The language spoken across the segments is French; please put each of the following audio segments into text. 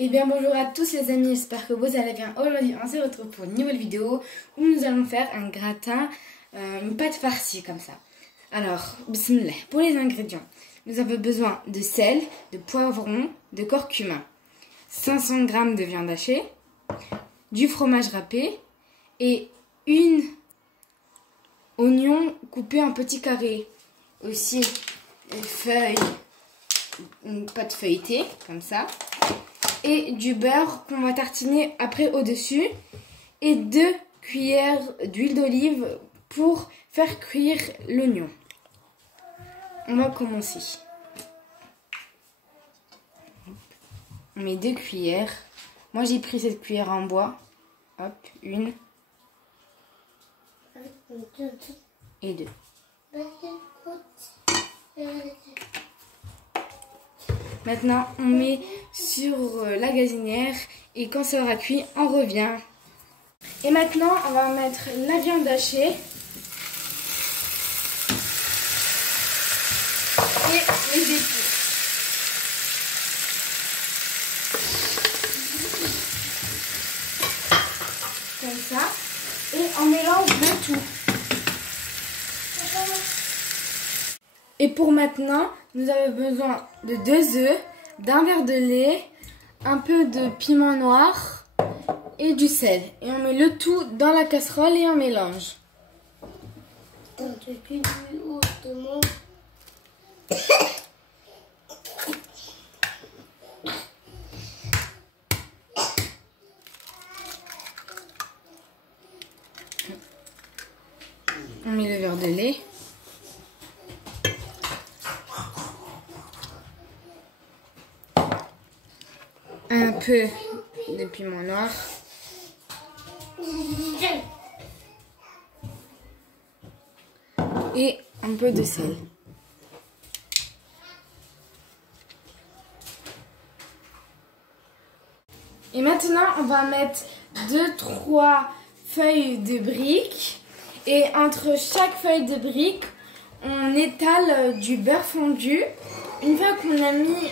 Eh bien bonjour à tous les amis, j'espère que vous allez bien. Aujourd'hui on se retrouve pour une nouvelle vidéo où nous allons faire un gratin, une pâte farcie comme ça. Alors, bismillah, pour les ingrédients, nous avons besoin de sel, de poivron, de curcuma, 500 g de viande hachée, du fromage râpé et une oignon coupé en petits carrés. Aussi une feuille, une pâte feuilletée comme ça. Et du beurre qu'on va tartiner après au-dessus et 2 cuillères d'huile d'olive pour faire cuire l'oignon. On va commencer. On met 2 cuillères. Moi j'ai pris cette cuillère en bois. Hop, une et 2. Maintenant, on met sur la gazinière et quand ça aura cuit, on revient. Et maintenant, on va mettre la viande hachée et les épis. Comme ça. Et on mélange le tout. Et pour maintenant, nous avons besoin de 2 œufs, d'un verre de lait, un peu de piment noir et du sel. Et on met le tout dans la casserole et on mélange. On met le verre de lait. Un peu de piment noir. Et un peu de sel. Et maintenant, on va mettre 2-3 feuilles de briques. Et entre chaque feuille de brique, on étale du beurre fondu. Une fois qu'on a mis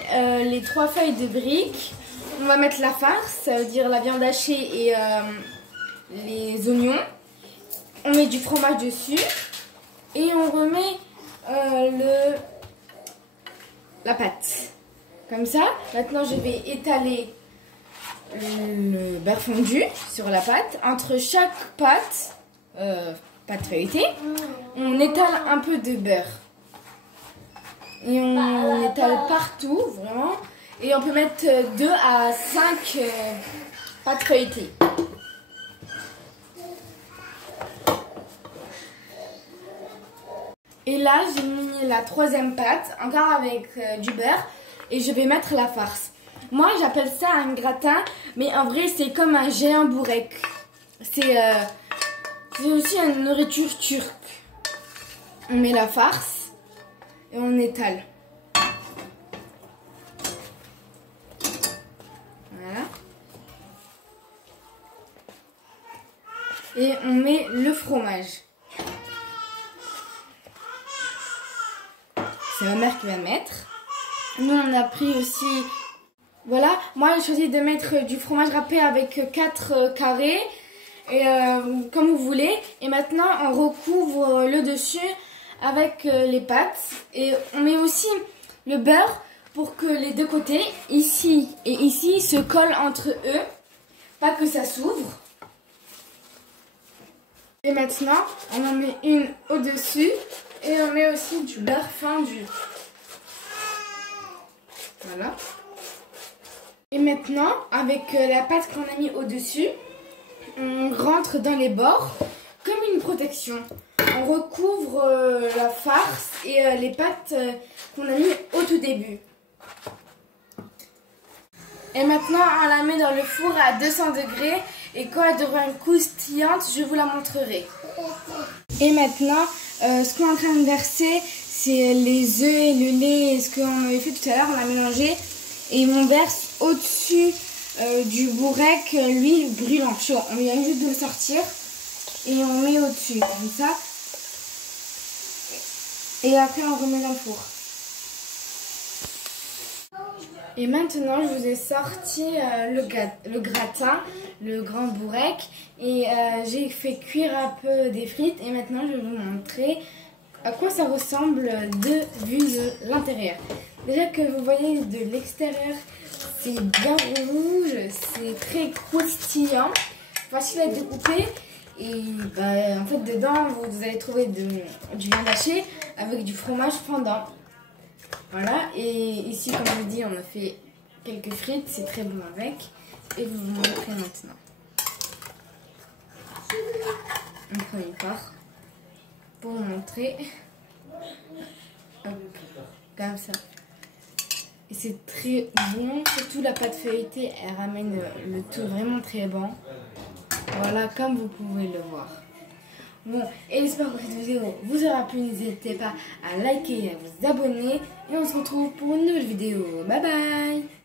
les 3 feuilles de briques, on va mettre la farce, ça veut dire la viande hachée et les oignons. On met du fromage dessus et on remet la pâte. Comme ça, maintenant je vais étaler le beurre fondu sur la pâte. Entre chaque pâte, pâte feuilletée, on étale un peu de beurre. Et on étale partout, vraiment. Et on peut mettre 2 à 5 pâtes feuilletées. Et là, j'ai mis la 3e pâte, encore avec du beurre. Et je vais mettre la farce. Moi, j'appelle ça un gratin, mais en vrai, c'est comme un géant bourrec. C'est aussi une nourriture turque. On met la farce et on étale. Et on met le fromage. C'est ma mère qui va mettre. Nous, on a pris aussi... Voilà, moi j'ai choisi de mettre du fromage râpé avec 4 carrés. Et comme vous voulez. Et maintenant, on recouvre le dessus avec les pâtes. Et on met aussi le beurre pour que les 2 côtés, ici et ici, se collent entre eux. Pas que ça s'ouvre. Et maintenant, on en met une au-dessus et on met aussi du beurre fondu. Voilà. Et maintenant, avec la pâte qu'on a mis au-dessus, on rentre dans les bords comme une protection. On recouvre la farce et les pâtes qu'on a mis au tout début. Et maintenant, on la met dans le four à 200 degrés. Et quand elle devra être croustillante, je vous la montrerai. Et maintenant, ce qu'on est en train de verser, c'est les œufs et le lait, et ce qu'on avait fait tout à l'heure, on a mélangé. Et on verse au-dessus du bourrec l'huile brûlant chaud. On vient juste de le sortir et on met au-dessus, comme ça. Et après, on remet dans le four. Et maintenant, je vous ai sorti le gratin, le grand bourrec. Et j'ai fait cuire un peu des frites. Et maintenant, je vais vous montrer à quoi ça ressemble vu de l'intérieur. Déjà que vous voyez de l'extérieur, c'est bien rouge, c'est très croustillant, facile à découper. Et en fait, dedans, vous allez trouver du viande hachée avec du fromage fondant. Voilà, et ici, comme je vous dis, on a fait quelques frites, c'est très bon avec. Et je vous montrer maintenant. Une première part, pour vous montrer. Hop, comme ça. Et c'est très bon, surtout la pâte feuilletée, elle ramène le tout vraiment très bon. Voilà, comme vous pouvez le voir. Bon, et j'espère que cette vidéo vous aura plu. N'hésitez pas à liker et à vous abonner. Et on se retrouve pour une nouvelle vidéo. Bye bye!